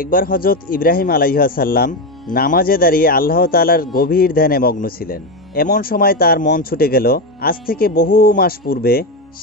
একবার হজরত ইব্রাহিম আলাইহাসাল্লাম নামাজে দাঁড়িয়ে আল্লাহ তালার গভীর ধ্যানে মগ্ন ছিলেন। এমন সময় তার মন ছুটে গেল, আজ থেকে বহু মাস পূর্বে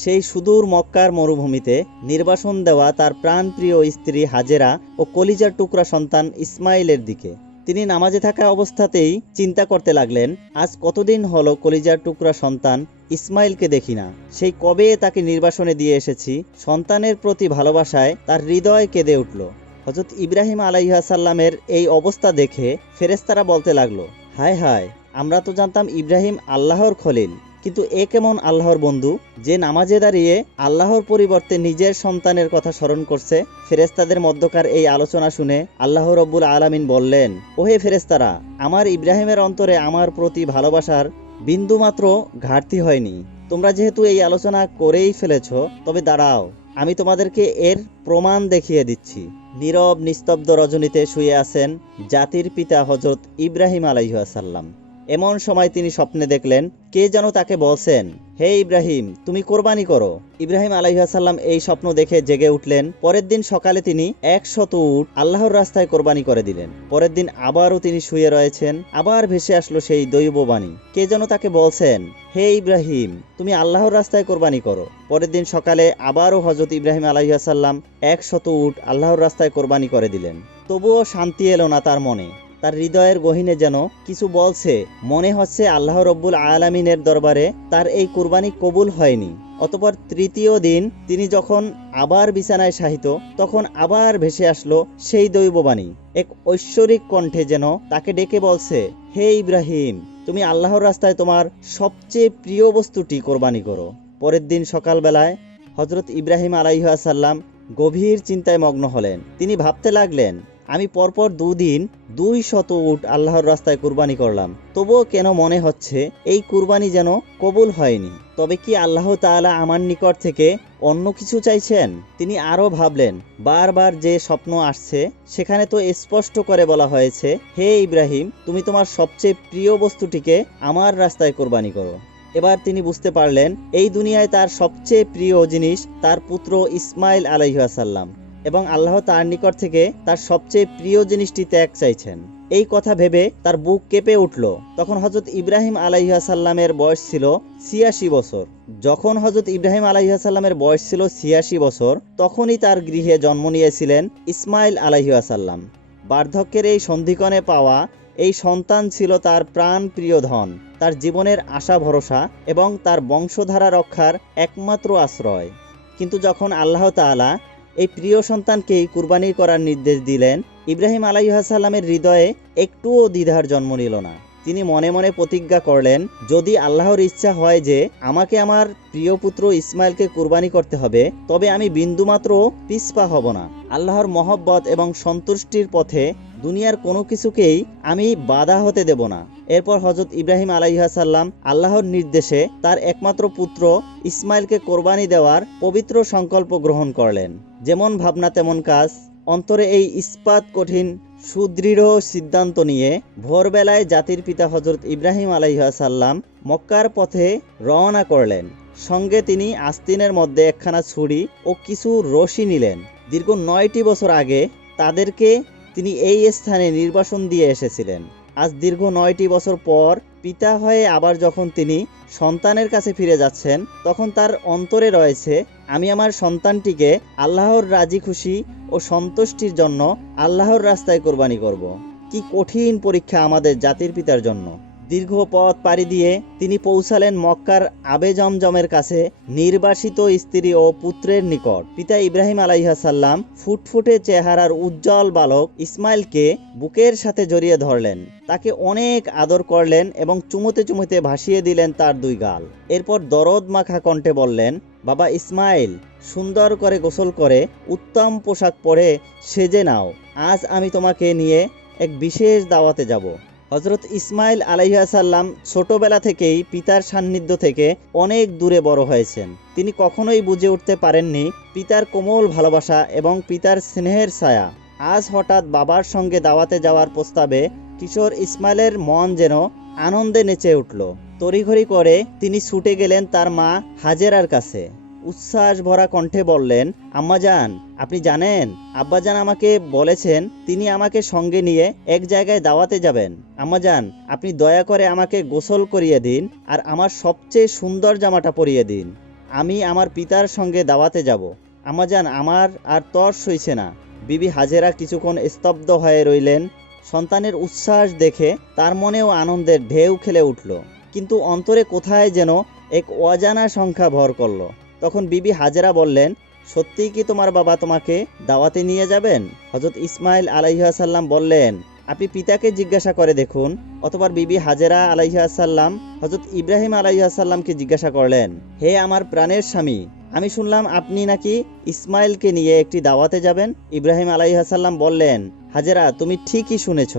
সেই সুদূর মক্কার মরুভূমিতে নির্বাসন দেওয়া তার প্রাণপ্রিয় স্ত্রী হাজেরা ও কলিজার টুকরা সন্তান ইসমাইলের দিকে। তিনি নামাজে থাকা অবস্থাতেই চিন্তা করতে লাগলেন, আজ কতদিন হলো কলিজার টুকরা সন্তান ইসমাইলকে দেখি না। সেই কবে তাকে নির্বাসনে দিয়ে এসেছি, সন্তানের প্রতি ভালোবাসায় তার হৃদয় কেঁদে উঠল। হজরত ইব্রাহিম আলাইহাসাল্লামের এই অবস্থা দেখে ফেরেস্তারা বলতে লাগল, হায় হায়, আমরা তো জানতাম ইব্রাহিম আল্লাহর খলিল, কিন্তু এ কেমন আল্লাহর বন্ধু যে নামাজে দাঁড়িয়ে আল্লাহর পরিবর্তে নিজের সন্তানের কথা স্মরণ করছে? ফেরেস্তাদের মধ্যকার এই আলোচনা শুনে আল্লাহ রব্বুল আলামিন বললেন, ওহে ফেরেস্তারা আমার ইব্রাহিমের অন্তরে আমার প্রতি ভালোবাসার বিন্দুমাত্র ঘাটতি হয়নি। তোমরা যেহেতু এই আলোচনা করেই ফেলেছ, তবে দাঁড়াও, আমি তোমাদেরকে এর প্রমাণ দেখিয়ে দিচ্ছি। নীরব নিস্তব্ধ রজনীতে শুয়ে আছেন জাতির পিতা হজরত ইব্রাহিম আলাইহাসাল্লাম এমন সময় তিনি স্বপ্নে দেখলেন, কে যেন তাকে বলছেন, হে ইব্রাহিম, তুমি কোরবানি করো। ইব্রাহিম আলাইহাসাল্লাম এই স্বপ্ন দেখে জেগে উঠলেন। পরের দিন সকালে তিনি একশত উট আল্লাহর রাস্তায় কোরবানি করে দিলেন। পরের দিন আবারও তিনি শুয়ে রয়েছেন। আবার ভেসে আসলো সেই দৈববাণী কে যেন তাকে বলছেন, হে ইব্রাহিম, তুমি আল্লাহর রাস্তায় কোরবানি করো। পরের দিন সকালে আবারও হজরত ইব্রাহিম আলাইহাসাল্লাম একশত উট আল্লাহর রাস্তায় কোরবানি করে দিলেন। তবুও শান্তি এলো না তার মনে। তার হৃদয়ের গহিনে যেন কিছু বলছে। মনে হচ্ছে আল্লাহ রব্বুল আলামিনের দরবারে তার এই কুরবানি কবুল হয়নি। অতপর তৃতীয় দিন তিনি যখন আবার বিছানায় শাহিত তখন আবার ভেসে আসলো সেই দৈববাণী। এক ঐশ্বরিক কণ্ঠে যেন তাকে ডেকে বলছে, হে ইব্রাহিম, তুমি আল্লাহর রাস্তায় তোমার সবচেয়ে প্রিয় বস্তুটি কোরবানি করো। পরের দিন সকালবেলায় হজরত ইব্রাহিম আলাইহাসাল্লাম গভীর চিন্তায় মগ্ন হলেন। তিনি ভাবতে লাগলেন আমি পরপর দুদিন দুই শত উট আল্লাহর রাস্তায় কুরবানি করলাম। তবুও কেন মনে হচ্ছে এই কুরবানি যেন কবুল হয়নি? তবে কি আল্লাহ তাআলা আমার নিকট থেকে অন্য কিছু চাইছেন? তিনি আরও ভাবলেন, বারবার যে স্বপ্ন আসছে, সেখানে তো স্পষ্ট করে বলা হয়েছে, হে ইব্রাহিম, তুমি তোমার সবচেয়ে প্রিয় বস্তুটিকে আমার রাস্তায় কোরবানি করো। এবার তিনি বুঝতে পারলেন, এই দুনিয়ায় তার সবচেয়ে প্রিয় জিনিস তার পুত্র ইসমাইল আলাইহাসাল্লাম এবং আল্লাহ তার নিকট থেকে তার সবচেয়ে প্রিয় জিনিসটি ত্যাগ চাইছেন। এই কথা ভেবে তার বুক কেঁপে উঠল। তখন হজরত ইব্রাহিম আলাইহাসাল্লামের বয়স ছিল ছিয়াশি বছর। যখন হজরত ইব্রাহিম আলাইহাসাল্লামের বয়স ছিল ছিয়াশি বছর, তখনই তার গৃহে জন্ম নিয়েছিলেন ইসমাইল আলাইহাসাল্লাম বার্ধক্যের এই সন্ধিকণে পাওয়া এই সন্তান ছিল তার প্রাণ প্রিয় ধন, তার জীবনের আশা ভরসা এবং তার বংশধারা রক্ষার একমাত্র আশ্রয়। কিন্তু যখন আল্লাহ তাআলা এই প্রিয় সন্তানকেই কুরবানি করার নির্দেশ দিলেন। ইব্রাহিম আলাইহাসাল্লামের হৃদয়ে একটুও দ্বিধার জন্ম নিল না। তিনি মনে মনে প্রতিজ্ঞা করলেন, যদি আল্লাহর ইচ্ছা হয় যে আমাকে আমার প্রিয় পুত্র ইসমাইলকে কুরবানি করতে হবে, তবে আমি বিন্দুমাত্র পিসপা হব না। আল্লাহর মহব্বত এবং সন্তুষ্টির পথে দুনিয়ার কোনো কিছুকেই আমি বাধা হতে দেব না। এরপর হজরত ইব্রাহিম আলাইহাসাল্লাম আল্লাহর নির্দেশে তার একমাত্র পুত্র ইসমাইলকে কোরবানি দেওয়ার পবিত্র সংকল্প গ্রহণ করলেন। যেমন ভাবনা তেমন কাজ। অন্তরে এই ইস্পাত কঠিন, সুদৃঢ় সিদ্ধান্ত নিয়ে ভোরবেলায় জাতির পিতা হজরত ইব্রাহিম আলাইহাসাল্লাম মক্কার পথে রওনা করলেন। সঙ্গে তিনি আস্তিনের মধ্যে একখানা ছুরি ও কিছু রশি নিলেন। দীর্ঘ নয়টি বছর আগে তাদেরকে তিনি এই স্থানে নির্বাসন দিয়ে এসেছিলেন আজ দীর্ঘ নয়টি বছর পর পিতা হয়ে আবার যখন তিনি সন্তানের কাছে ফিরে যাচ্ছেন, তখন তার অন্তরে রয়েছে, আমি আমার সন্তানটিকে আল্লাহর রাজি খুশি ও সন্তুষ্টির জন্য আল্লাহর রাস্তায় কোরবানি করব। কি কঠিন পরীক্ষা আমাদের জাতির পিতার জন্য দীর্ঘ পথ পাড়ি দিয়ে তিনি পৌঁছালেন মক্কার আবে জমজমের কাছে, নির্বাসিত স্ত্রী ও পুত্রের নিকট। পিতা ইব্রাহিম আলাইহাসাল্লাম ফুটফুটে চেহারার উজ্জ্বল বালক ইসমাইলকে বুকের সাথে জড়িয়ে ধরলেন। তাকে অনেক আদর করলেন এবং চুমুতে চুমুতে ভাসিয়ে দিলেন তার দুই গাল। এরপর দরদ মাখা কণ্ঠে বললেন, বাবা ইসমাইল, সুন্দর করে গোসল করে উত্তম পোশাক পরে সেজে নাও। আজ আমি তোমাকে নিয়ে এক বিশেষ দাওয়াতে যাব। হজরত ইসমাইল আলাইহাসাল্লাম ছোটবেলা থেকেই পিতার সান্নিধ্য থেকে অনেক দূরে বড় হয়েছেন। তিনি কখনোই বুঝে উঠতে পারেননি পিতার কোমল ভালোবাসা এবং পিতার স্নেহের ছায়া। আজ হঠাৎ বাবার সঙ্গে দাওয়াতে যাওয়ার প্রস্তাবে কিশোর ইসমাইলের মন যেন আনন্দে নেচে উঠল। তড়িঘড়ি করে তিনি ছুটে গেলেন তার মা হাজেরার কাছে। উচ্ছ্বাস ভরা কণ্ঠে বললেন আম্মাজান আপনি জানেন? আব্বাজান আমাকে বলেছেন, তিনি আমাকে সঙ্গে নিয়ে এক জায়গায় দাওয়াতে যাবেন। আম্মাজান আপনি দয়া করে আমাকে গোসল করিয়ে দিন আর আমার সবচেয়ে সুন্দর জামাটা পরিয়ে দিন। আমি আমার পিতার সঙ্গে দাওয়াতে যাব। আম্মাজান আমার আর তর সইছে না। বিবি হাজেরা কিছুক্ষণ স্তব্ধ হয়ে রইলেন। সন্তানের উচ্ছ্বাস দেখে তার মনেও আনন্দের ঢেউ খেলে উঠল। কিন্তু অন্তরে কোথায় যেন এক অজানা সংখ্যা ভর করল। তখন বিবি হাজেরা বললেন, সত্যিই কি তোমার বাবা তোমাকে দাওয়াতে নিয়ে যাবেন? হজরত ইসমাইল আলাইহাসাল্লাম বললেন, আপনি পিতাকে জিজ্ঞাসা করে দেখুন। অতবার বিবি হাজেরা আলাইহাসাল্লাম হজরত ইব্রাহিম আলাইহাসাল্লামকে জিজ্ঞাসা করলেন, হে আমার প্রাণের স্বামী, আমি শুনলাম আপনি নাকি ইসমাইলকে নিয়ে একটি দাওয়াতে যাবেন? ইব্রাহিম আলাইহাসাল্লাম বললেন, হাজেরা, তুমি ঠিকই শুনেছ।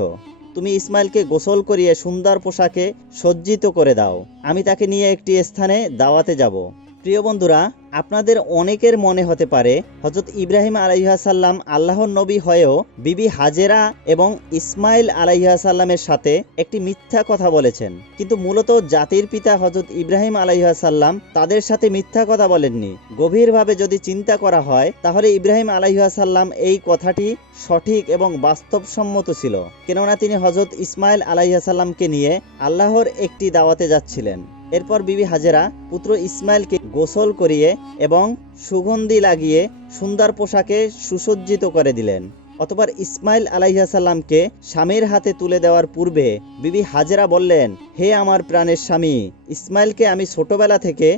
তুমি ইসমাইলকে গোসল করিয়ে সুন্দর পোশাকে সজ্জিত করে দাও। আমি তাকে নিয়ে একটি স্থানে দাওয়াতে যাব। প্রিয় বন্ধুরা, আপনাদের অনেকের মনে হতে পারে হজরত ইব্রাহিম আলাইহাসাল্লাম আল্লাহর নবী হয়েও বিবি হাজেরা এবং ইসমাইল আলাইহাসাল্লামের সাথে একটি মিথ্যা কথা বলেছেন। কিন্তু মূলত জাতির পিতা হজরত ইব্রাহিম আলাইহাসাল্লাম তাদের সাথে মিথ্যা কথা বলেননি। গভীরভাবে যদি চিন্তা করা হয়, তাহলে ইব্রাহিম আলাইহাসাল্লাম এই কথাটি সঠিক এবং বাস্তবসম্মত ছিল। কেননা তিনি হজরত ইসমাইল আলাইহাসাল্লামকে নিয়ে আল্লাহর একটি দাওয়াতে যাচ্ছিলেন। এরপর বিবি হাজেরা পুত্র ইসমাইলকে গোসল করিয়ে এবং সুগন্ধি লাগিয়ে সুন্দর পোশাকে সুসজ্জিত করে দিলেন। অতবার ইসমাইল আলাইহাসাল্লামকে স্বামীর হাতে তুলে দেওয়ার পূর্বে বিবি হাজেরা বললেন, হে আমার প্রাণের স্বামী, ইসমাইলকে আমি ছোটবেলা থেকে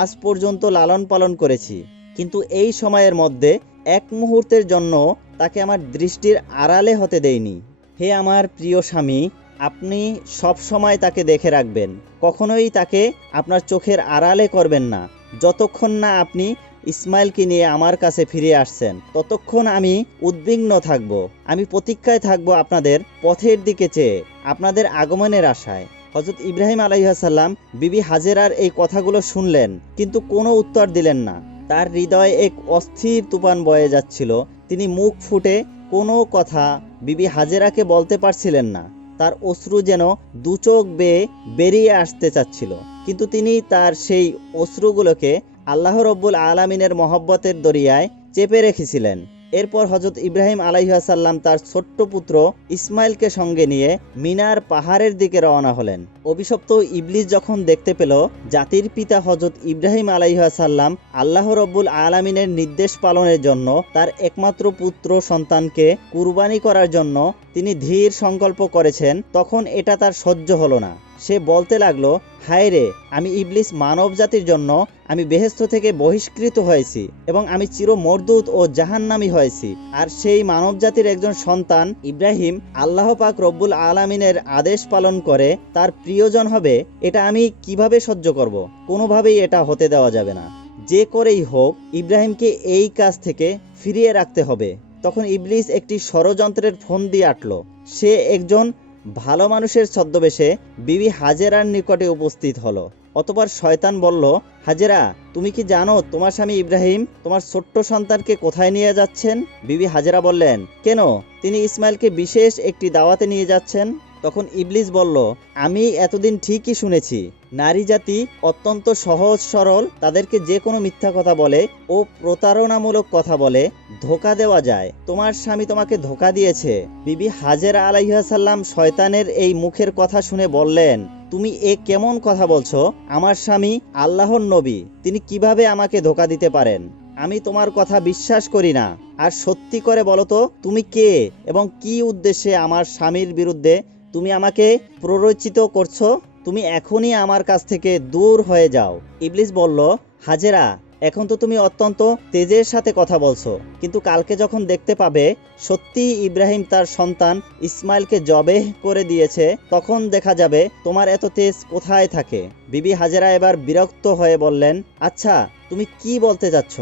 আজ পর্যন্ত লালন পালন করেছি। কিন্তু এই সময়ের মধ্যে এক মুহূর্তের জন্য তাকে আমার দৃষ্টির আড়ালে হতে দেয়নি হে আমার প্রিয় স্বামী আপনি সব সময় তাকে দেখে রাখবেন। কখনোই তাকে আপনার চোখের আড়ালে করবেন না। যতক্ষণ না আপনি ইসমাইলকে নিয়ে আমার কাছে ফিরে আসছেন, ততক্ষণ আমি উদ্বিগ্ন থাকব। আমি প্রতীক্ষায় থাকব আপনাদের পথের দিকে চেয়ে, আপনাদের আগমনের আশায়। হজরত ইব্রাহিম আলাইহাসাল্লাম বিবি হাজেরার এই কথাগুলো শুনলেন, কিন্তু কোনো উত্তর দিলেন না। তার হৃদয়ে এক অস্থির তুফান বয়ে যাচ্ছিল। তিনি মুখ ফুটে কোনো কথা বিবি হাজেরাকে বলতে পারছিলেন না। তার অশ্রু যেন দুচোখ বেয়ে বেরিয়ে আসতে চাচ্ছিল। কিন্তু তিনি তার সেই অশ্রুগুলোকে আল্লাহ রব্বুল আলমিনের মহব্বতের দরিয়ায় চেপে রেখেছিলেন। এরপর হজরত ইব্রাহিম আলাইহাসাল্লাম তার ছোট্ট পুত্র ইসমাইলকে সঙ্গে নিয়ে মিনার পাহাড়ের দিকে রওনা হলেন। অভিশপ্ত ইবলিস যখন দেখতে পেল, জাতির পিতা হজরত ইব্রাহিম আলাইহাসাল্লাম আল্লাহ রব্বুল আলমিনের নির্দেশ পালনের জন্য তার একমাত্র পুত্র সন্তানকে কুরবানি করার জন্য তিনি ধীর সংকল্প করেছেন, তখন এটা তার সহ্য হলো না। সে বলতে লাগল, হায় রে, আমি ইবলিস মানব জাতির জন্য আমি বেহেস্ত থেকে বহিষ্কৃত হয়েছি এবং আমি চির মর্দুত ও জাহান্নামি হয়েছি। আর সেই মানব জাতির একজন সন্তান ইব্রাহিম আল্লাহ পাক রব্বুল আলমিনের আদেশ পালন করে, তার প্রিয়জন হবে, এটা আমি কীভাবে সহ্য করব। কোনোভাবেই এটা হতে দেওয়া যাবে না। যে করেই হোক, ইব্রাহিমকে এই কাজ থেকে ফিরিয়ে রাখতে হবে। তখন ইবলিস একটি ষড়যন্ত্রের ফোন দিয়ে আটল। সে একজন ভালো মানুষের ছদ্মবেশে বিবি হাজেরার নিকটে উপস্থিত হলো। অতবার শয়তান বলল, হাজেরা, তুমি কি জানো তোমার স্বামী ইব্রাহিম তোমার ছোট্ট সন্তানকে কোথায় নিয়ে যাচ্ছেন? বিবি হাজেরা বললেন, কেন? তিনি ইসমাইলকে বিশেষ একটি দাওয়াতে নিয়ে যাচ্ছেন। তখন ইবলিস বলল, আমি এতদিন ঠিকই শুনেছি, নারী জাতি অত্যন্ত সহজ সরল, তাদেরকে যে কোনো মিথ্যা কথা বলে ও প্রতারণামূলক কথা বলে, ধোকা দেওয়া যায়। তোমার স্বামী তোমাকে ধোকা দিয়েছে। বিবি হাজেরা আলাইহাসাল্লাম শয়তানের এই মুখের কথা শুনে বললেন, তুমি এ কেমন কথা বলছো? আমার স্বামী আল্লাহর নবী, তিনি কীভাবে আমাকে ধোকা দিতে পারেন? আমি তোমার কথা বিশ্বাস করি না। আর সত্যি করে বলো তো, তুমি কে এবং কি উদ্দেশ্যে আমার স্বামীর বিরুদ্ধে তুমি আমাকে প্ররোচিত করছ, তুমি এখনই আমার কাছ থেকে দূর হয়ে যাও। ইবলিস বলল, হাজেরা, এখন তো তুমি অত্যন্ত তেজের সাথে কথা বলছো, কিন্তু কালকে যখন দেখতে পাবে, সত্যি ইব্রাহিম তার সন্তান ইসমাইলকে জবে করে দিয়েছে, তখন দেখা যাবে তোমার এত তেজ কোথায় থাকে। বিবি হাজেরা এবার বিরক্ত হয়ে বললেন আচ্ছা তুমি কি বলতে চাচ্ছ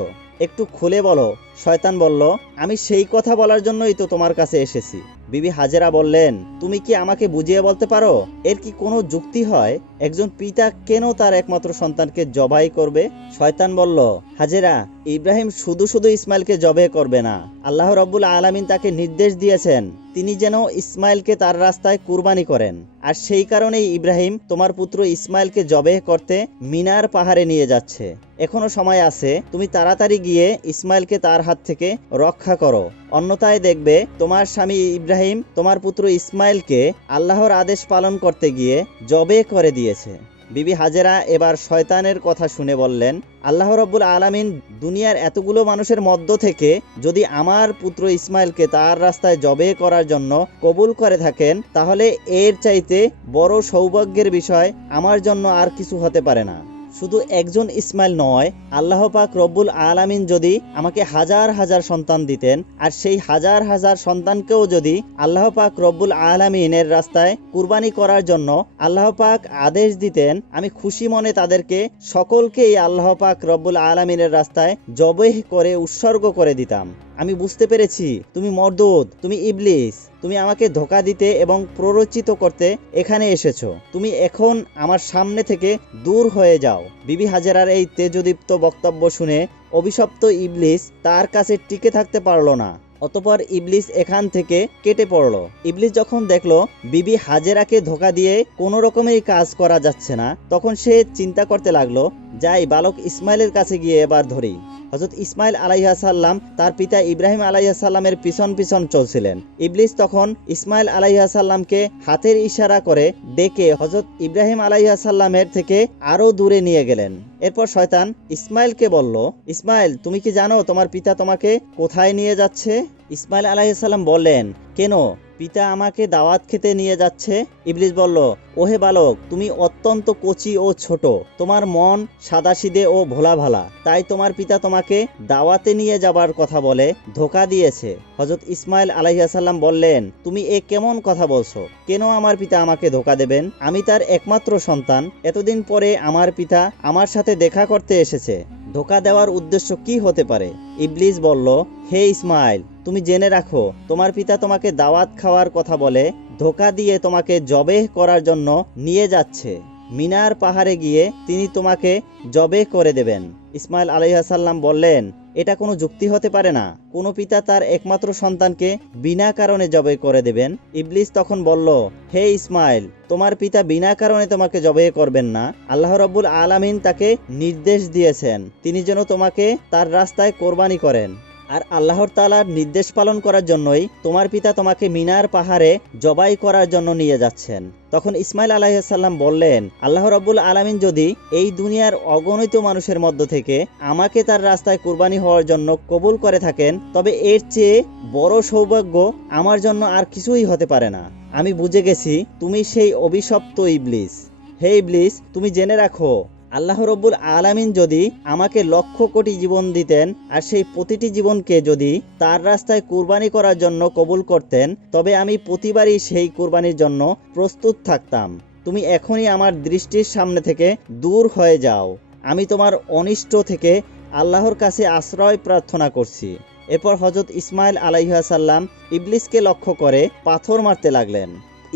একটু খুলে বলো। শয়তান বলল, আমি সেই কথা বলার জন্যই তো তোমার কাছে এসেছি। বিবি হাজেরা বললেন, তুমি কি আমাকে বুঝিয়ে বলতে পারো? এর কি কোনো যুক্তি হয়? একজন পিতা কেন তার একমাত্র সন্তানকে জবাই করবে? শয়তান বলল, হাজেরা, ইব্রাহিম শুধু শুধু ইসমাইলকে জবে করবে না। আল্লাহ রব্বুল আলামিন তাকে নির্দেশ দিয়েছেন, তিনি যেন ইসমাইলকে তার রাস্তায় কুরবানি করেন। আর সেই কারণেই ইব্রাহিম তোমার পুত্র ইসমাইলকে জবে করতে মিনার পাহাড়ে নিয়ে যাচ্ছে। এখনও সময় আছে, তুমি তাড়াতাড়ি গিয়ে ইসমাইলকে তার হাত থেকে রক্ষা করো। অন্যথায় দেখবে তোমার স্বামী ইব্রাহিম, তোমার পুত্র ইসমাইলকে আল্লাহর আদেশ পালন করতে গিয়ে জবে করে দিয়েছে। বিবি হাজেরা এবার শয়তানের কথা শুনে বললেন, আল্লাহ রব্বুল আলামিন দুনিয়ার এতগুলো মানুষের মধ্য থেকে যদি আমার পুত্র ইসমাইলকে তার রাস্তায় জবে করার জন্য কবুল করে থাকেন, তাহলে এর চাইতে বড় সৌভাগ্যের বিষয় আমার জন্য আর কিছু হতে পারে না। শুধু একজন ইসমাইল নয়, আল্লাহ পাক রব্বুল আলামিন যদি আমাকে হাজার হাজার সন্তান দিতেন, আর সেই হাজার হাজার সন্তানকেও যদি আল্লাহ পাক রব্বুল আলামিনের রাস্তায় কুরবানি করার জন্য আল্লাহ পাক আদেশ দিতেন, আমি খুশি মনে তাদেরকে সকলকেই আল্লাহ পাক রব্বুল আলামিনের রাস্তায় জবেহ করে উৎসর্গ করে দিতাম। আমি বুঝতে পেরেছি, তুমি মর্দুদ, তুমি ইবলিস, তুমি আমাকে ধোকা দিতে এবং প্ররোচিত করতে এখানে এসেছ। তুমি এখন আমার সামনে থেকে দূর হয়ে যাও। বিবি হাজারার এই তেজদীপ্ত বক্তব্য শুনে অভিশপ্ত ইবলিস তার কাছে টিকে থাকতে পারল না। অতপর ইবলিস এখান থেকে কেটে পড়ল। ইবলিস যখন দেখল বিবি হাজেরাকে ধোকা দিয়ে কোনো রকমের কাজ করা যাচ্ছে না, তখন সে চিন্তা করতে লাগল যাই বালক ইসমাইলের কাছে গিয়ে এবার ধরি। হজরত ইসমাইল আলাইহাসাল্লাম তার পিতা ইব্রাহিম আলাইহাসাল্লামের পিছন পিছন চলছিলেন। ইবলিস তখন ইসমাইল আলাইহাসাল্লামকে হাতের ইশারা করে ডেকে হজরত ইব্রাহিম আলাইহাসাল্লামের থেকে আরও দূরে নিয়ে গেলেন। এরপর শয়তান ইসমাইলকে বলল, ইসমাইল, তুমি কি জানো তোমার পিতা তোমাকে কোথায় নিয়ে যাচ্ছে? ইসমাইল আলাইসাল্লাম বললেন, কেন? পিতা আমাকে দাওয়াত খেতে নিয়ে যাচ্ছে? ইবলিস বলল, ওহে বালক, তুমি অত্যন্ত কচি ও ছোট। তোমার মন সাদাসিদে ও ভোলা ভালা তাই তোমার পিতা তোমাকে দাওয়াতে নিয়ে যাবার কথা বলে ধোকা দিয়েছে। হজরত ইসমাইল আলাইসাল্লাম বললেন, তুমি এ কেমন কথা বলছো? কেন আমার পিতা আমাকে ধোকা দেবেন? আমি তার একমাত্র সন্তান। এতদিন পরে আমার পিতা আমার সাথে দেখা করতে এসেছে। ধোকা দেওয়ার উদ্দেশ্য কি হতে পারে? ইবলিস বলল, হে ইসমাইল তুমি জেনে রাখো, তোমার পিতা তোমাকে দাওয়াত খাওয়ার কথা বলে, ধোকা দিয়ে তোমাকে জবেহ করার জন্য নিয়ে যাচ্ছে। মিনার পাহাড়ে গিয়ে তিনি তোমাকে জবে করে দেবেন। ইসমাইল আলাইহাসাল্লাম বললেন, এটা কোনো যুক্তি হতে পারে না। কোনো পিতা তার একমাত্র সন্তানকে বিনা কারণে জবে করে দেবেন। ইবলিস তখন বলল, হে ইসমাইল, তোমার পিতা বিনা কারণে তোমাকে জবে করবেন না। আল্লাহ রব্বুল আলামিন তাকে নির্দেশ দিয়েছেন। তিনি যেন তোমাকে তার রাস্তায় কোরবানি করেন। আর আল্লাহর তালার নির্দেশ পালন করার জন্যই তোমার পিতা তোমাকে মিনার পাহাড়ে জবাই করার জন্য নিয়ে যাচ্ছেন। তখন ইসমাইল আলাইসাল্লাম বললেন, আল্লাহ রব্বুল আলামিন যদি এই দুনিয়ার অগণিত মানুষের মধ্য থেকে আমাকে তার রাস্তায় কুরবানি হওয়ার জন্য কবুল করে থাকেন, তবে এর চেয়ে বড় সৌভাগ্য আমার জন্য আর কিছুই হতে পারে না। আমি বুঝে গেছি, তুমি সেই অভিশপ্ত ইবলিস। হে ইবলিস, তুমি জেনে রাখো আল্লাহ রব্বুল আলামিন যদি আমাকে লক্ষ কোটি জীবন দিতেন আর সেই প্রতিটি জীবনকে যদি তার রাস্তায় কুরবানি করার জন্য কবুল করতেন, তবে আমি প্রতিবারই সেই কুরবানির জন্য প্রস্তুত থাকতাম। তুমি এখনই আমার দৃষ্টির সামনে থেকে দূর হয়ে যাও। আমি তোমার অনিষ্ট থেকে আল্লাহর কাছে আশ্রয় প্রার্থনা করছি। এরপর হজরত ইসমাইল আলাইহাসাল্লাম ইবলিসকে লক্ষ্য করে পাথর মারতে লাগলেন।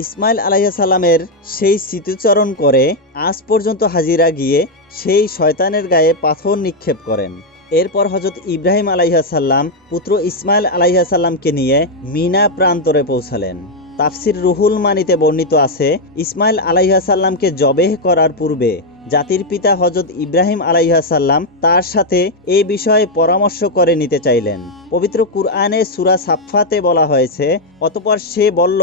ইসমাইল আলাইসাল্লামের সেই স্মৃতিচরণ করে আজ পর্যন্ত হাজিরা গিয়ে সেই শয়তানের গায়ে পাথর নিক্ষেপ করেন। এরপর হজরত ইব্রাহিম আলাইহাসাল্লাম পুত্র ইসমাইল আলাইহাসাল্লামকে নিয়ে মিনা প্রান্তরে পৌঁছালেন। তাফসির রুহুল মানিতে বর্ণিত আছে, ইসমাইল আলাইহাসাল্লামকে জবেহ করার পূর্বে জাতির পিতা হজরত ইব্রাহিম আলাইহাসাল্লাম তার সাথে এ বিষয়ে পরামর্শ করে নিতে চাইলেন। পবিত্র কুরআনে সুরা সাফাতে বলা হয়েছে, অতপর সে বলল,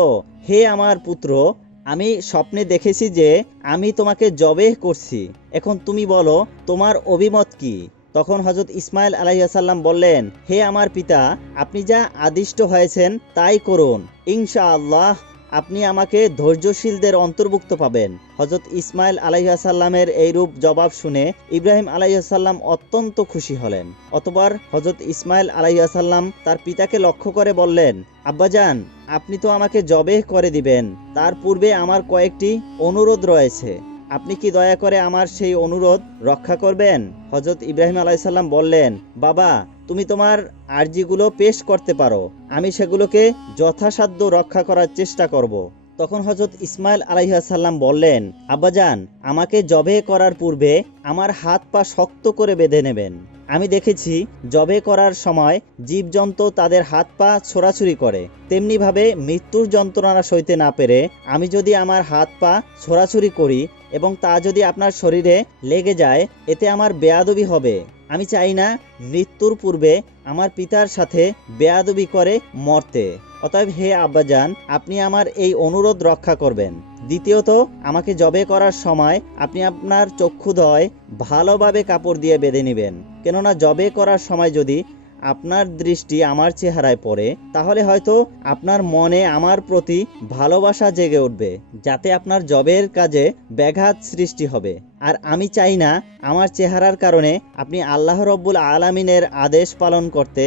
হে আমার পুত্র, আমি স্বপ্নে দেখেছি যে আমি তোমাকে জবেহ করছি। এখন তুমি বলো, তোমার অভিমত কি? তখন হজরত ইসমাইল আলাইসাল্লাম বললেন, হে আমার পিতা, আপনি যা আদিষ্ট হয়েছেন তাই করুন। ইনশা আল্লাহ আপনি আমাকে ধৈর্যশীলদের অন্তর্ভুক্ত পাবেন। হজরত ইসমাইল আলাইসাল্লামের এইরূপ জবাব শুনে ইব্রাহিম আলাইসাল্লাম অত্যন্ত খুশি হলেন। অতবার হজরত ইসমাইল আলাইসাল্লাম তার পিতাকে লক্ষ্য করে বললেন আব্বাজান আপনি তো আমাকে জবেহ করে দিবেন। তার পূর্বে আমার কয়েকটি অনুরোধ রয়েছে। আপনি কি দয়া করে আমার সেই অনুরোধ রক্ষা করবেন? হজরত ইব্রাহিম আলাইসাল্লাম বললেন, বাবা তুমি তোমার আর্জিগুলো পেশ করতে পারো। আমি সেগুলোকে যথাসাধ্য রক্ষা করার চেষ্টা করব। তখন হজরত ইসমাইল আলাইহাসাল্লাম বললেন, আব্বাজান, আমাকে জবে করার পূর্বে আমার হাত পা শক্ত করে বেঁধে নেবেন। আমি দেখেছি জবে করার সময় জীবজন্তু তাদের হাত পা ছোড়াছুরি করে। তেমনিভাবে মৃত্যুর যন্ত্রণা সইতে না পেরে আমি যদি আমার হাত পা ছোড়াছুরি করি এবং তা যদি আপনার শরীরে লেগে যায়, এতে আমার বেয়াদবি হবে। আমি চাই না মৃত্যুর পূর্বে আমার পিতার সাথে বেয়াদবি করে মরতে। অতএব হে আব্বাজান, আপনি আমার এই অনুরোধ রক্ষা করবেন। দ্বিতীয়ত, আমাকে জবে করার সময় আপনি আপনার চক্ষুদয় ভালোভাবে কাপড় দিয়ে বেঁধে নেবেন। কেননা জবে করার সময় যদি আপনার দৃষ্টি আমার চেহারায় পড়ে, তাহলে হয়তো আপনার মনে আমার প্রতি ভালোবাসা জেগে উঠবে, যাতে আপনার জবের কাজে ব্যাঘাত সৃষ্টি হবে। আর আমি চাই না আমার চেহারার কারণে আপনি আল্লাহ রব্বুল আলামিনের আদেশ পালন করতে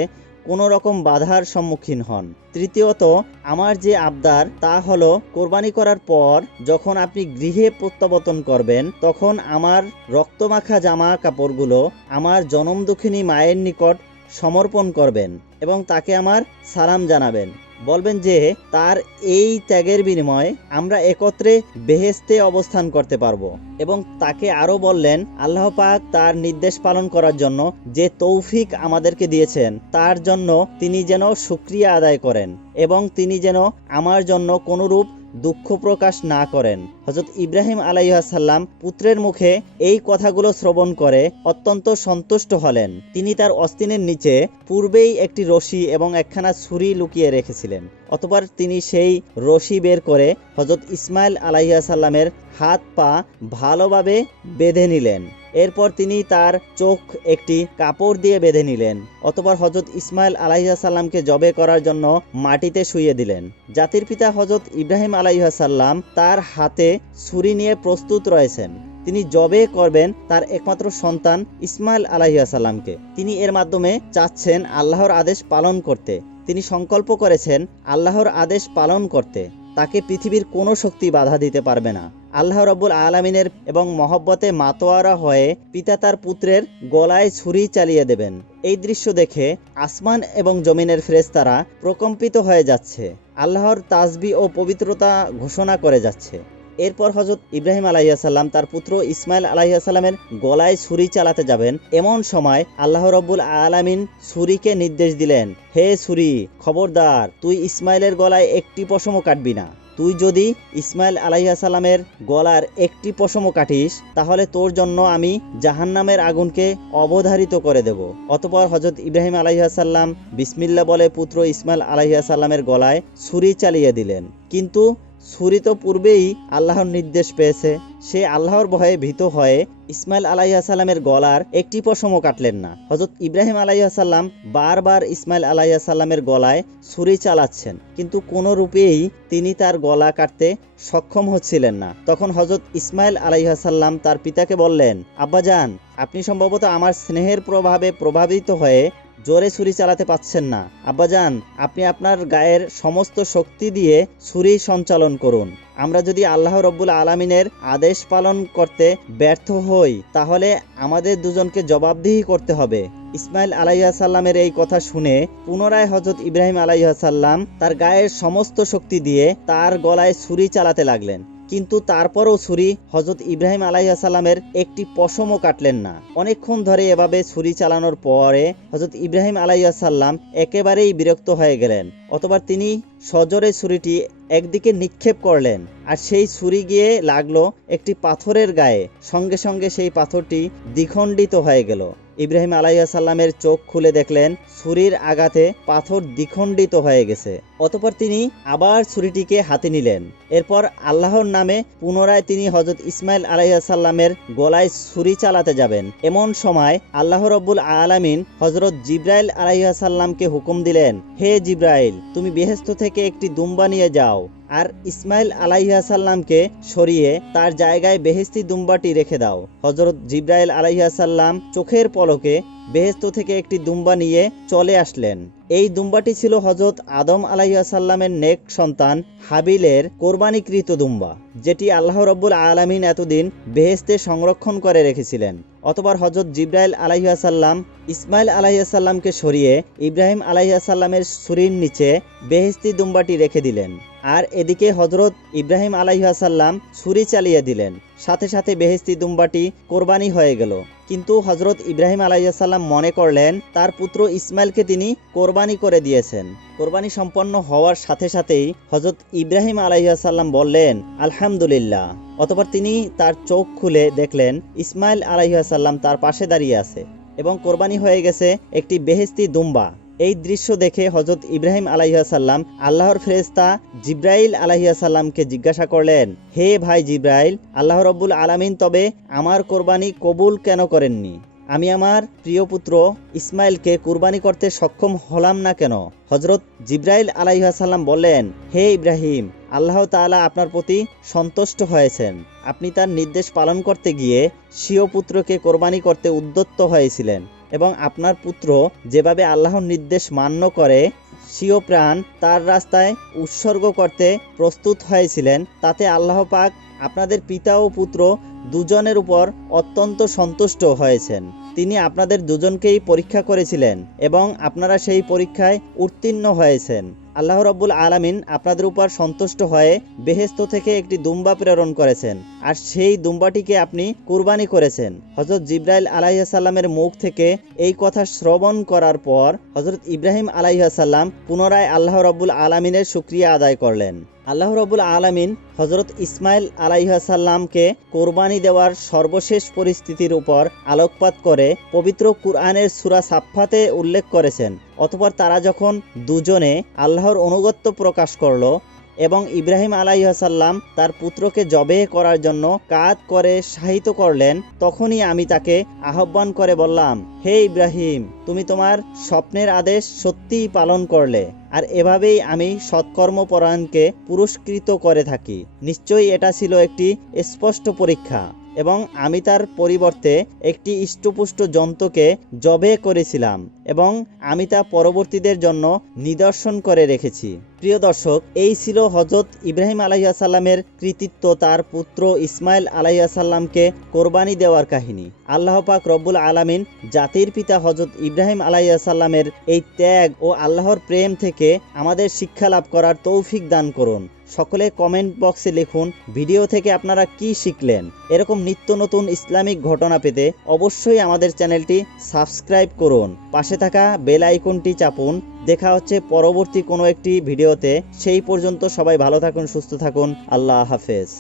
কোনো রকম বাধার সম্মুখীন হন। তৃতীয়ত, আমার যে আবদার তা হলো কোরবানি করার পর যখন আপনি গৃহে প্রত্যাবর্তন করবেন, তখন আমার রক্তমাখা জামা কাপড়গুলো আমার জনম দুঃখিনী মায়ের নিকট সমর্পণ করবেন এবং তাকে আমার সালাম জানাবেন। বলবেন যে, তার এই ত্যাগের বিনিময়ে আমরা একত্রে বেহেস্তে অবস্থান করতে পারব এবং তাকে আরও বললেন, আল্লাহ পাক তার নির্দেশ পালন করার জন্য যে তৌফিক আমাদেরকে দিয়েছেন, তার জন্য তিনি যেন সুক্রিয়া আদায় করেন এবং তিনি যেন আমার জন্য কোনোরূপ দুঃখ প্রকাশ না করেন। হজরত ইব্রাহিম আলাইহাসাল্লাম পুত্রের মুখে এই কথাগুলো শ্রবণ করে অত্যন্ত সন্তুষ্ট হলেন। তিনি তার অস্তিনের নিচে পূর্বেই একটি রশি এবং একখানা ছুরি লুকিয়ে রেখেছিলেন। অতপর তিনি সেই রশি বের করে হজরত ইসমাইল আলাইহাসাল্লামের হাত পা ভালোভাবে বেঁধে নিলেন। এরপর তিনি তার চোখ একটি কাপড় দিয়ে বেঁধে নিলেন, অতপর হজরত ইসমাইল আলাইহাসাল্লামকে জবে করার জন্য মাটিতে শুয়ে দিলেন। জাতির পিতা হজরত ইব্রাহিম আলাইহাসাল্লাম তার হাতে ছুরি নিয়ে প্রস্তুত রয়েছেন। তিনি জবে করবেন তার একমাত্র সন্তান ইসমাইল আলাইহাসাল্লামকে তিনি এর মাধ্যমে চাচ্ছেন আল্লাহর আদেশ পালন করতে। তিনি সংকল্প করেছেন আল্লাহর আদেশ পালন করতে। তাকে পৃথিবীর কোনো শক্তি বাধা দিতে পারবে না। আল্লাহ রব্বুল আলমিনের এবং মহব্বতে মাতোয়ারা হয়ে পিতা তার পুত্রের গলায় ছুরি চালিয়ে দেবেন। এই দৃশ্য দেখে আসমান এবং জমিনের ফ্রেস্তারা প্রকম্পিত হয়ে যাচ্ছে। আল্লাহর তাজবি ও পবিত্রতা ঘোষণা করে যাচ্ছে। এরপর হজরত ইব্রাহিম আলাইসাল্লাম তার পুত্র ইসমাইল আলাইসাল্লামের গলায় ছুরি চালাতে যাবেন। এমন সময় আল্লাহ রব্বুল আলামিন ছুরিকে নির্দেশ দিলেন, হে ছুরি, খবরদার, তুই ইসমাইলের গলায় একটি পশমও কাটবি না। তুই যদি ইসমাইল আলাইসাল্লামের গলার একটি পশমও কাটিস, তাহলে তোর জন্য আমি জাহান্নামের আগুনকে অবধারিত করে দেব। অতপর হজরত ইব্রাহিম আলাইসাল্লাম বিসমিল্লা বলে পুত্র ইসমাইল আলাইসাল্লামের গলায় ছুরি চালিয়ে দিলেন। কিন্তু ছুরি তো পূর্বেই আল্লাহর নির্দেশ পেয়েছে। সে আল্লাহর ভয়ে ভীত হয়ে ইসমাইল আলাইসাল্লামের গলার একটি পশমও কাটলেন না। হজরত ইব্রাহিম আলাইসাল্লাম বারবার ইসমাইল আলাইসাল্লামের গলায় ছুরি চালাচ্ছেন, কিন্তু কোনো রূপেই তিনি তার গলা কাটতে সক্ষম হচ্ছিলেন না। তখন হজরত ইসমাইল আলাইসাল্লাম তার পিতাকে বললেন, আব্বাজান, আপনি সম্ভবত আমার স্নেহের প্রভাবে প্রভাবিত হয়ে জোরে ছুরি চালাতে পাচ্ছেন না। আব্বাজান, আপনি আপনার গায়ের সমস্ত শক্তি দিয়ে ছুরি সঞ্চালন করুন। আমরা যদি আল্লাহ রব্বুল আলমিনের আদেশ পালন করতে ব্যর্থ হই, তাহলে আমাদের দুজনকে জবাবদিহি করতে হবে। ইসমাইল আলাইসাল্লামের এই কথা শুনে পুনরায় হজরত ইব্রাহিম আলাইসাল্লাম তার গায়ের সমস্ত শক্তি দিয়ে তার গলায় ছুরি চালাতে লাগলেন। কিন্তু তারপরও ছুরি হজরত ইব্রাহিম আলাইসাল্লামের একটি পশমও কাটলেন না। অনেকক্ষণ ধরে এভাবে ছুরি চালানোর পরে হজরত ইব্রাহিম আলাইসাল্লাম একেবারেই বিরক্ত হয়ে গেলেন অথবা তিনি সজরে ছুরিটি একদিকে নিক্ষেপ করলেন আর সেই ছুরি গিয়ে লাগল একটি পাথরের গায়ে। সঙ্গে সঙ্গে সেই পাথরটি দ্বিখণ্ডিত হয়ে গেল। ইব্রাহিম আলাইসাল্লামের চোখ খুলে দেখলেন, ছুরির আঘাতে পাথর দ্বিখণ্ডিত হয়ে গেছে। অতপর তিনি আবার ছুরিটিকে হাতে নিলেন। এরপর আল্লাহর নামে পুনরায় তিনি হজরত ইসমাইল আলাইসাল্লামের গলায় ছুরি চালাতে যাবেন। এমন সময় আল্লাহ রব্বুল আলামিন হজরত জিব্রাইল আলাইসাল্লামকে হুকুম দিলেন, হে জিব্রাইল, তুমি বেহেস্ত থেকে একটি দুম্বা নিয়ে যাও। আর ইসমাইল আলাইহাসাল্লামকে সরিয়ে তার জায়গায় বেহেস্তি দুম্বাটি রেখে দাও। হজরত জিব্রাইল আলাইহাসাল্লাম চোখের পলকে বেহেস্ত থেকে একটি দুম্বা নিয়ে চলে আসলেন। এই দুম্বাটি ছিল হজরত আদম আলাইসাল্লামের নেক সন্তান হাবিলের কোরবানিকৃত দুম্বা, যেটি আল্লাহ রব্বুল আলমিন এতদিন বেহেস্তে সংরক্ষণ করে রেখেছিলেন। অতবার হজরত জিব্রাইল আলাইহাসাল্লাম ইসমাইল আলাইহাসাল্লামকে সরিয়ে ইব্রাহিম আলাইহাসাল্লামের ছুরির নিচে বেহেস্তি দুম্বাটি রেখে দিলেন। আর এদিকে হজরত ইব্রাহিম আলাইহাসাল্লাম ছুরি চালিয়ে দিলেন। সাথে সাথে বেহেস্তি দুম্বাটি কোরবানি হয়ে গেল। কিন্তু হজরত ইব্রাহিম আলাইসাল্লাম মনে করলেন, তার পুত্র ইসমাইলকে তিনি কোরবানি করে দিয়েছেন। কোরবানি সম্পন্ন হওয়ার সাথে সাথেই হজরত ইব্রাহিম আলাইসাল্লাম বললেন, আলহামদুলিল্লাহ। অতপর তিনি তার চোখ খুলে দেখলেন, ইসমাইল আলাইসাল্লাম তার পাশে দাঁড়িয়ে আছে এবং কোরবানি হয়ে গেছে একটি বেহেস্তি দুম্বা। এই দৃশ্য দেখে হজরত ইব্রাহিম আলাইসাল্লাম আল্লাহর ফেরেস্তা জিব্রাইল আলাইসাল্লামকে জিজ্ঞাসা করলেন, হে ভাই জিব্রাইল, আল্লাহ রব্বুল আলামিন তবে আমার কোরবানি কবুল কেন করেননি? আমি আমার প্রিয় পুত্র ইসমাইলকে কুরবানি করতে সক্ষম হলাম না কেন? হজরত জিব্রাইল আলাইসাল্লাম বললেন, হে ইব্রাহিম, আল্লাহ তাআলা আপনার প্রতি সন্তুষ্ট হয়েছেন। আপনি তার নির্দেশ পালন করতে গিয়ে স্বীয় পুত্রকে কোরবানি করতে উদ্যত্ত হয়েছিলেন। এবং আপনার পুত্র যেভাবে আল্লাহর নির্দেশ মান্য করে, স্বীয় প্রাণ তার রাস্তায় উৎসর্গ করতে প্রস্তুত হয়েছিলেন, তাতে আল্লাহ পাক আপনাদের পিতা ও পুত্র দুজনের উপর অত্যন্ত সন্তুষ্ট হয়েছেন। তিনি আপনাদের দুজনকেই পরীক্ষা করেছিলেন এবং আপনারা সেই পরীক্ষায় উত্তীর্ণ হয়েছেন। আল্লাহ রব্বুল আলামিন আপনাদের উপর সন্তুষ্ট হয়ে বেহেস্ত থেকে একটি দুম্বা প্রেরণ করেছেন আর সেই দুম্বাটিকে আপনি কুরবানি করেছেন। হজরত জিব্রাইল আলাইসাল্লামের মুখ থেকে এই কথা শ্রবণ করার পর হজরত ইব্রাহিম আলাইসাল্লাম পুনরায় আল্লাহ রব্বুল আলমিনের সুক্রিয়া আদায় করলেন। আল্লাহ রবুল আলমিন হজরত ইসমাইল আলাইহাসাল্লামকে কোরবানি দেওয়ার সর্বশেষ পরিস্থিতির উপর আলোকপাত করে পবিত্র কুরআনের সুরা সাফাতে উল্লেখ করেছেন। অতপর তারা যখন দুজনে আল্লাহর অনুগত্য প্রকাশ করল এবং ইব্রাহিম আলাইহাসাল্লাম তার পুত্রকে জবে করার জন্য কাজ করে সাহিত করলেন, তখনই আমি তাকে আহ্বান করে বললাম, হে ইব্রাহিম, তুমি তোমার স্বপ্নের আদেশ সত্যিই পালন করলে। আর এভাবেই আমি সৎকর্মপরায়ণকে পুরস্কৃত করে থাকি। নিশ্চয়ই এটা ছিল একটি স্পষ্ট পরীক্ষা। এবং আমি তার পরিবর্তে একটি ইষ্টপুষ্ট জন্তুকে জবে করেছিলাম এবং আমি তা পরবর্তীদের জন্য নিদর্শন করে রেখেছি। প্রিয় দর্শক, এই ছিল হজরত ইব্রাহিম আলাইসাল্লামের কৃতিত্ব, তার পুত্র ইসমাইল আলাইসাল্লামকে কোরবানি দেওয়ার কাহিনী। আল্লাহ পাক রব্বুল আলামিন জাতির পিতা হজরত ইব্রাহিম আলাইসাল্লামের এই ত্যাগ ও আল্লাহর প্রেম থেকে আমাদের শিক্ষা লাভ করার তৌফিক দান করুন। সকলে কমেন্ট বক্সে লিখুন ভিডিও থেকে আপনারা কি শিখলেন? এরকম নিত্য নতুন ইসলামিক ঘটনা পেতে অবশ্যই আমাদের চ্যানেলটি সাবস্ক্রাইব করুন। পাশে থাকা বেল আইকনটি চাপুন। দেখা হচ্ছে পরবর্তী কোনো একটি ভিডিওতে সেই পর্যন্ত সবাই ভালো থাকুন, সুস্থ থাকুন। আল্লাহ হাফেজ।